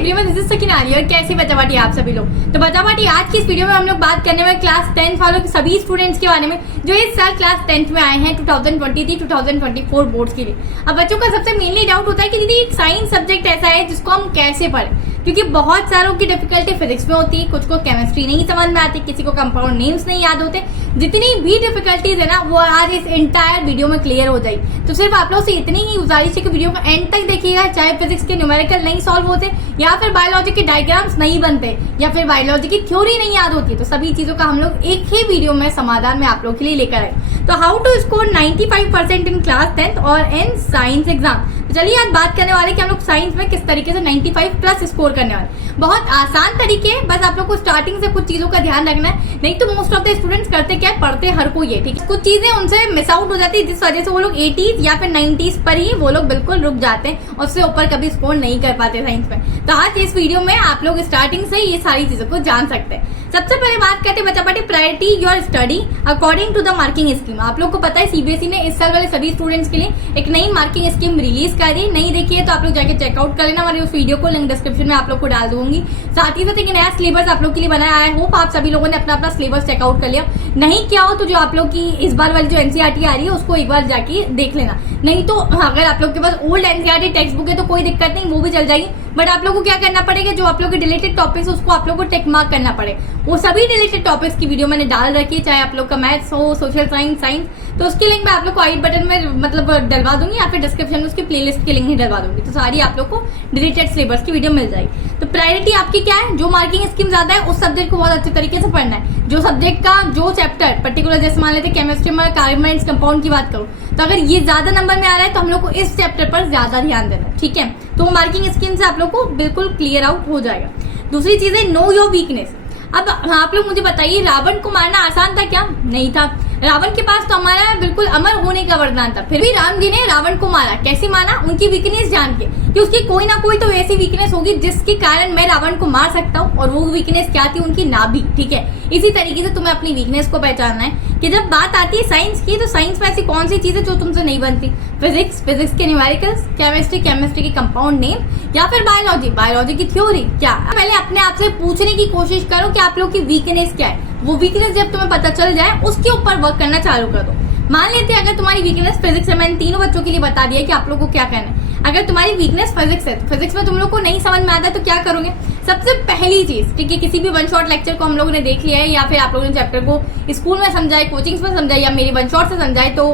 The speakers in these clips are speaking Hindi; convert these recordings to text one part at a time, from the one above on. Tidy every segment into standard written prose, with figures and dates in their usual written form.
एवरीवन, दिस इज सकीना और कैसे बच्चा पार्टी आप सभी लोग। तो बच्चा पार्टी आज की इस वीडियो में हम लोग बात करने वाले क्लास 10 वालों सभी स्टूडेंट्स के बारे में जो इस साल क्लास 10 में आए हैं 2023-2024 बोर्ड्स के लिए। अब बच्चों का सबसे मेनली डाउट होता है कि दीदी एक साइंस सब्जेक्ट ऐसा है जिसको हम कैसे पढ़ें, क्योंकि बहुत सारों की डिफिकल्टी फिजिक्स में होती है, कुछ को केमिस्ट्री नहीं समझ में आती, किसी को कंपाउंड नेम्स नहीं याद होते। जितनी भी डिफिकल्टीज है ना वो आज इस एंटायर वीडियो में क्लियर हो जाएगी। तो सिर्फ आप लोग से इतनी ही गुजारिश है कि वीडियो को एंड तक देखिएगा, चाहे फिजिक्स के न्यूमेरिकल नहीं सॉल्व होते या फिर बायोलॉजी के डायग्राम्स नहीं बनते या फिर बायोलॉजी की थ्योरी नहीं याद होती, तो सभी चीजों का हम लोग एक ही वीडियो में समाधान में आप लोग के लिए लेकर आए। तो how to score 95% in class 10 और इन साइंस एग्जाम। तो चलिए आज बात करने वाले कि हम लोग साइंस में किस तरीके से 95+ स्कोर करने वाले। बहुत आसान तरीके है, बस आप लोग को स्टार्टिंग से कुछ चीजों का ध्यान रखना है। नहीं तो मोस्ट ऑफ द स्टूडेंट्स करते क्या है, पढ़ते हर कोई है, ठीक है, कुछ चीजें उनसे मिस आउट हो जाती है जिस वजह से वो लोग 80s या फिर 90s पर ही वो लोग बिल्कुल रुक जाते हैं और उससे ऊपर कभी स्कोर नहीं कर पाते साइंस में। तो आज इस वीडियो में आप लोग स्टार्टिंग से ये सारी चीजों को जान सकते हैं। सबसे पहले बात करते हैं बच्चा party priority your study according to the marking scheme. आप लोग को पता है सीबीएसई ने इस साल वाले सभी स्टूडेंट्स के लिए एक नई मार्किंग स्कीम रिलीज करी। नहीं देखी है तो आप लोग जाके चेकआउट कर लेना, हमारे उस वीडियो को लिंक डिस्क्रिप्शन में आप लोग को डाल दूंगी। साथ ही साथ एक नया सिलेबस आप लोग के लिए बनाया। आई होप आप सभी लोगों ने अपना अपना सिलेबस चेकआउट कर लिया। नहीं किया हो तो जो आप लोग की इस बार वाली जो एनसीईआरटी आ रही है उसको एक बार जाके देख लेना। नहीं तो अगर आप लोग के पास ओल्ड एनसीईआरटी टेक्स्ट बुक है तो कोई दिक्कत नहीं, वो भी चल जाएगी। बट आप लोग को क्या करना पड़ेगा, जो आप लोग के रिलेटेड टॉपिक्स उसको आप लोग को टिक मार्क करना पड़े। वो सभी रिलेटेड टॉपिक्स की वीडियो मैंने डाल रखी है, चाहे आप लोग का मैथ्स हो, सोशल साइंस, तो उसकी लिंक मैं आप लोग को आई बटन में मतलब डलवा दूंगी या फिर डिस्क्रिप्शन में उसकी प्लेलिस्ट की लिंक ही डलवा दूंगी। तो सारी आप लोग को रिलेटेड सिलेबस की वीडियो मिल जाएगी। तो प्रायोरिटी आपकी क्या है, जो मार्किंग स्कीम ज्यादा है उस सब्जेक्ट को बहुत अच्छे तरीके से पढ़ना है। जो सब्जेक्ट का जो चैप्टर पर्टिकुलर, जैसे मान लेते केमिस्ट्री में कार्बन कंपाउंड की बात करूं, तो अगर ये ज्यादा नंबर में आ रहा है तो हम लोग को इस चैप्टर पर ज्यादा ध्यान देना है, ठीक है। तो मार्किंग स्कीम से आप लोग को बिल्कुल क्लियर आउट हो जाएगा। दूसरी चीज है नो योर वीकनेस। अब आप लोग मुझे बताइए, रावण को मारना आसान था क्या? नहीं था। रावण के पास तो हमारा बिल्कुल अमर होने का वरदान था, फिर भी राम जी ने रावण को मारा। कैसे मारा? उनकी वीकनेस जान के कि उसकी कोई ना कोई तो ऐसी वीकनेस होगी जिसके कारण मैं रावण को मार सकता हूँ, और वो वीकनेस क्या थी? उनकी नाभि, ठीक है। इसी तरीके से तुम्हें अपनी वीकनेस को पहचानना है कि जब बात आती है साइंस की, तो साइंस में ऐसी कौन सी चीजें जो तुमसे नहीं बनती? फिजिक्स के न्यूमेरिकल्स, केमिस्ट्री के कंपाउंड नेम, या फिर बायोलॉजी की थ्योरी। क्या पहले अपने आप से पूछने की कोशिश करो कि आप लोग की वीकनेस क्या है। वो वीकनेस जब तुम्हें पता चल जाए उसके ऊपर वर्क करना चालू कर दो। मान लेते हैं अगर तुम्हारी वीकनेस फिजिक्स है, मैंने तीनों बच्चों के लिए बता दिया कि आप लोग को क्या करना है। अगर तुम्हारी वीकनेस फिजिक्स है तो फिजिक्स में तुम लोग को नहीं समझ में आता है तो क्या करोगे? सबसे पहली चीज, ठीक है, किसी भी वन शॉट लेक्चर को हम लोगों ने देख लिया है या फिर आप लोगों ने चैप्टर को स्कूल में समझाए, कोचिंग्स में समझाए या मेरी वन शॉट से समझाए तो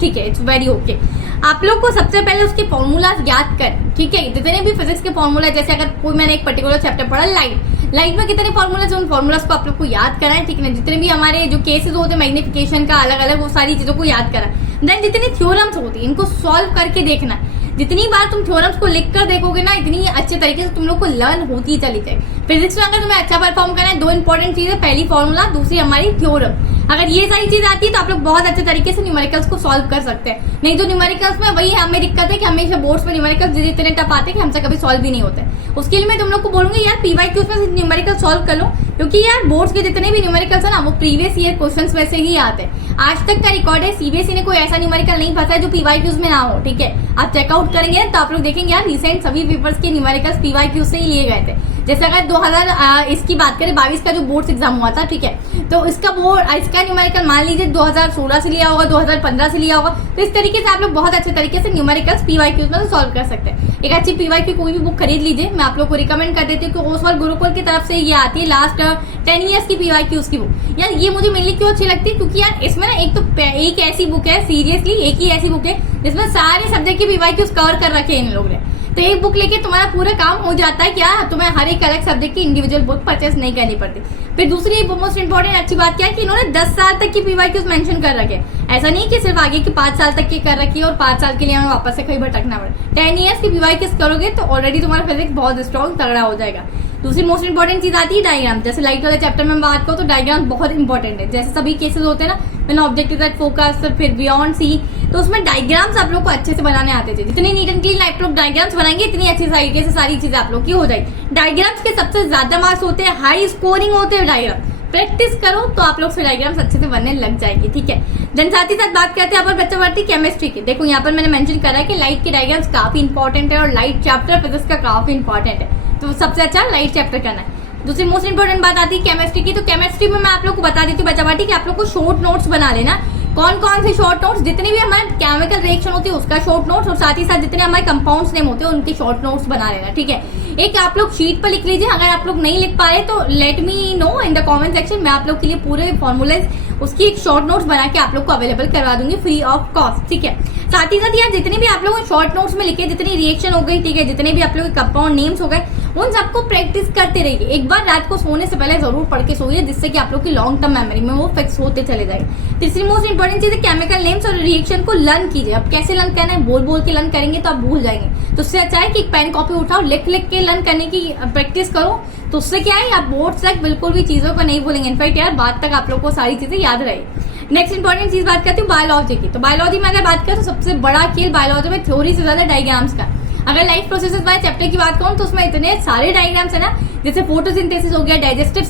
ठीक है, इट्स वेरी ओके। आप लोग को सबसे पहले उसके फॉर्मूलाज याद कर, ठीक है। जितने भी फिजिक्स के फॉर्मूला, जैसे अगर कोई मैंने एक पर्टिकुलर चैप्टर पढ़ा लाइट में कितने फॉर्मूलाज, उन फॉर्मूलाज को आप लोग को याद करा है, ठीक है। जितने भी हमारे जो केसेस होते हैं मैग्निफिकेशन का अलग अलग, वो सारी चीजों को याद करा। देन जितनी थ्योरम्स होती है इनको सॉल्व करके देखना। जितनी बार तुम थ्योरम्स को लिख कर देखोगे ना, इतनी अच्छे तरीके से तुम लोग को लर्न होती चली जाएगी। फिजिक्स में अगर तुम्हें अच्छा परफॉर्म करना है, दो इंपॉर्टेंट चीजें, पहली फॉर्मूला, दूसरी हमारी थ्योरम। अगर ये सारी चीज आती है तो आप लोग बहुत अच्छे तरीके से न्यूमेरिकल्स को सॉल्व कर सकते हैं। नहीं तो न्यूमेरिकल्स में वही हमें दिक्कत है कि हमेशा बोर्ड्स में न्यूमेरिकल्स इतने टफ आते हैं कि हमसे कभी सॉल्व भी नहीं होते। उसके लिए मैं तुम लोग को बोलूंगी यार पीवाईक्यूज में न्यूमेरिकल सॉल्व कर लो, क्योंकि यार बोर्ड्स के जितने भी न्यूमेरिकल्स है ना वो प्रीवियस ईयर क्वेश्चंस में से ही आते हैं। आज तक का रिकॉर्ड है, सीबीएसई ने कोई ऐसा न्यूमेरिकल नहीं फंसा है जो पीवाईक्यूज में ना हो, ठीक है। आप चेकआउट करेंगे तो आप लोग देखेंगे यार रिसेंट सभी पेपर्स के न्यूमेरिकल्स पीवाईक्यूज से ही लिए गए थे। जैसे अगर 2000 इसकी बात करें 22 का जो बोर्ड्स एग्जाम हुआ था, ठीक है, तो इसका न्यूमेरिकल मान लीजिए 2016 से लिया होगा, 2015 से लिया होगा। तो इस तरीके से आप लोग बहुत अच्छे तरीके से न्यूमेरिकल्स पीवाईक्यूज में सॉल्व कर सकते हैं। एक अच्छी पीवाईक्यू कोई भी बुक खरीद लीजिए, मैं आप लोग को रिकमेंड कर देती हूँ कि ओसवाल गुरुकुल की तरफ से ये आती है लास्ट 10 ईयर्स की पीवाईक्यूज की बुक। यार ये मुझे मिलनी क्यों अच्छी लगती है, क्योंकि यार इसमें ना एक ऐसी बुक है, सीरियसली एक ही ऐसी बुक है जिसमें सारे सब्जेक्ट की पीवाईक्यूज कवर कर रखे हैं इन लोगों ने। तो एक बुक लेके तुम्हारा पूरा काम हो जाता है, क्या तुम्हें हर एक अलग सब्जेक्ट की इंडिविजुअल बुक परचेस नहीं करनी पड़ती। फिर दूसरी मोस्ट इंपॉर्टेंट अच्छी बात क्या है कि इन्होंने 10 साल तक की पीवाईक्यूज मेंशन कर रखे। ऐसा नहीं कि सिर्फ आगे की 5 साल तक की कर रखी है और 5 साल के लिए हमें वापस से कहीं भटकना पड़े। 10 ईयर्स की पीवाईक्यूज करोगे तो ऑलरेडी तुम्हारा फिजिक्स बहुत स्ट्रॉन्ग तगड़ा हो जाएगा। दूसरी मोस्ट इंपॉर्टेंट चीज आती है डायग्राम। जैसे लाइट वाले चैप्टर में बात करो तो डायग्राम बहुत इंपॉर्टेंट है। जैसे सभी केसेस होते हैं ना, मैंने ऑब्जेक्टिव एट फोकस, फिर बियॉन्ड सी, तो उसमें डायग्राम्स आप लोग को अच्छे से बनाने आते थे। जितनी नीट एंड क्लीन आप लोग डायग्राम्स बनाएंगे इतनी अच्छी तरीके से सारी चीजें आप लोग की हो जाएगी। डायग्राम्स के सबसे ज्यादा मार्क्स होते हैं, हाई स्कोरिंग होते हैं डायग्राम। प्रैक्टिस करो तो आप लोग से डायग्राम्स अच्छे से बनने लग जाएगी, ठीक है। देन साथ ही साथ बात करते हैं यहाँ पर बच्चा बढ़ती केमिस्ट्री की। देखो यहाँ पर मैंने मेंशन करा है कि लाइट के डायग्राम्स काफी इंपॉर्टेंट है और लाइट चैप्टर फिजिक्स का काफी इंपॉर्टेंट है। तो सबसे अच्छा लाइट चैप्टर करना है। दूसरी मोस्ट इंपोर्टेंट बात आती है केमिस्ट्री की। तो केमिस्ट्री में मैं आप लोग को बता देती हूँ बच्चा बाटी कि आप लोग को शॉर्ट नोट्स बना लेना। कौन कौन से शॉर्ट नोट्स, जितने भी हमारे केमिकल रिएक्शन होती है उसका शॉर्ट नोट्स, और साथ ही साथ जितने हमारे कंपाउंड्स नेम होते हैं उनके शॉर्ट नोट्स बना लेना, ठीक है। एक आप लोग शीट पर लिख लीजिए। अगर आप लोग नहीं लिख पा रहे तो let me know in the comment section, मैं आप लोग के लिए पूरे फॉर्मूलाज उसकी एक शॉर्ट नोट्स बना के आप लोग को अवेलेबल करवा दूंगी फ्री ऑफ कॉस्ट, ठीक है। साथ ही साथ यार जितने भी आप लोग शॉर्ट नोट्स में लिखे, जितनी रिएक्शन हो गई, ठीक है, जितने भी आप लोग कंपाउंड नेम्स हो गए, उन सबको प्रैक्टिस करते रहिए। एक बार रात को सोने से पहले जरूर पढ़ के सोइए, जिससे कि आप लोग की लॉन्ग टर्म मेमोरी में वो फिक्स होते चले जाएंगे। तीसरी मोस्ट इंपोर्टेंट चीज है केमिकल नेम्स और रिएक्शन को लर्न कीजिए। अब कैसे लर्न करना है, बोल बोल के लर्न करेंगे तो आप भूल जाएंगे। तो उससे अच्छा है कि एक पेन कॉपी उठाओ, लिख लिख के लर्न करने की प्रैक्टिस करो। तो उससे क्या है, आप बोर्ड तक बिल्कुल भी चीजों को नहीं भूलेंगे। इनफैक्ट यार बाद तक आप लोग को सारी चीजें याद रहेगी। नेक्स्ट इंपॉर्टेंट चीज बात करती हूँ बायोलॉजी की। तो बायोलॉजी में अगर बात करें तो सबसे बड़ा खेल बायोलॉजी में थ्योरी से ज्यादा डायग्राम्स का। अगर लाइफ प्रोसेसेस वाले चैप्टर की बात करूं तो उसमें इतने सारे डायग्राम्स है ना, जैसे फोटोसिंथेसिस हो गया, डाइजेस्टिव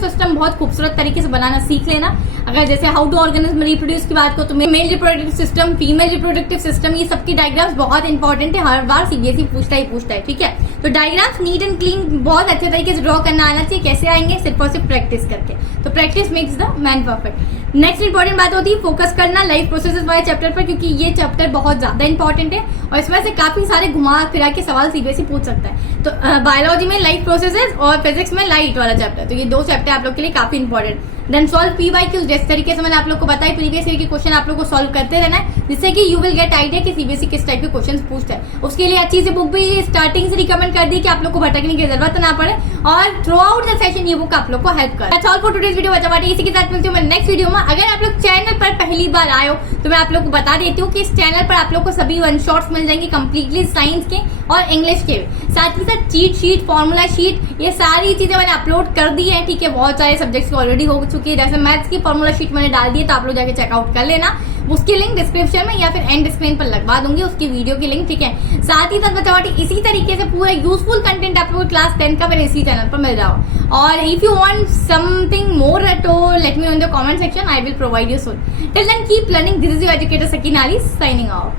सिस्टम बहुत खूबसूरत तरीके से बनाना सीख लेना। अगर जैसे हाउ टू ऑर्गेनिज्म रिप्रोड्यूस की बात करो तो male reproductive system, female reproductive system, ये सबकी डायग्राम्स बहुत इंपॉर्टेंट है। हर बार सीबीएसई पूछता है, ठीक है। तो डायग्राम्स नीट एंड क्लीन बहुत अच्छे तरीके से ड्रॉ करना आना चाहिए। कैसे आएंगे, सिर्फ और सिर्फ प्रैक्टिस करके। तो practice makes the man perfect. Next important बात होती है फोकस करना लाइफ प्रोसेसेस वाले चैप्टर पर, क्योंकि ये चैप्टर बहुत ज्यादा इंपॉर्टेंट है और इसमें से काफी सारे घुमा फिरा के सवाल सीबीएसई पूछ सकता है। तो बायोलॉजी में लाइफ प्रोसेसेस और फिजिक्स में लाइट वाला चैप्टर, तो ये दो चैप्टर आप लोग के लिए काफी इंपॉर्टेंट। देन सॉल्व पीवाईक्यूज, जिस तरीके से मैंने आप लोग को बताया प्रीवियस ईयर के क्वेश्चन आप लोग को सॉल्व करते रहना है, जिससे कि यू विल गेट आइडिया कि सीबीएसई किस टाइप के क्वेश्चन पूछता है। उसके लिए अच्छी सी बुक भी स्टार्टिंग से रिकमेंड कर दी कि आप लोग को भटकने की जरूरत ना पड़े, और थ्रू आउट द सेशन ये बुक आप लोग को हेल्प कर। That's all for today's video बच्चा बाटी। इसी के साथ मिलती हूँ मैं नेक्स्ट वीडियो में। अगर आप लोग चैनल पर पहली बार आए हो तो मैं आप लोग को बता देती हूँ कि इस चैनल पर आप लोग को सभी वन शॉट्स मिल जाएंगे कंप्लीटली साइंस के और इंग्लिश के, साथ ही साथ चीट शीट, फॉर्मूला शीट, ये सारी चीजें मैंने अपलोड कर दी है, ठीक है। बहुत सारे सब्जेक्ट्स की ऑलरेडी हो चुकी है, जैसे मैथ्स की फॉर्मूला शीट मैंने डाल दी है, तो आप लोग जाके चेकआउट कर लेना। उसकी लिंक डिस्क्रिप्शन में या फिर एंड स्क्रीन पर लगवा दूंगी उसकी वीडियो की लिंक, ठीक है। साथ ही साथ बच्चा बाटी इसी तरीके से पूरा यूजफुल कंटेंट आप लोग क्लास 10 का फिर इसी चैनल पर मिल जाओ। और if you want something more तो let me know in the comment section, I will provide you soon. Till then keep learning. This is your educator Sakina Ali signing of.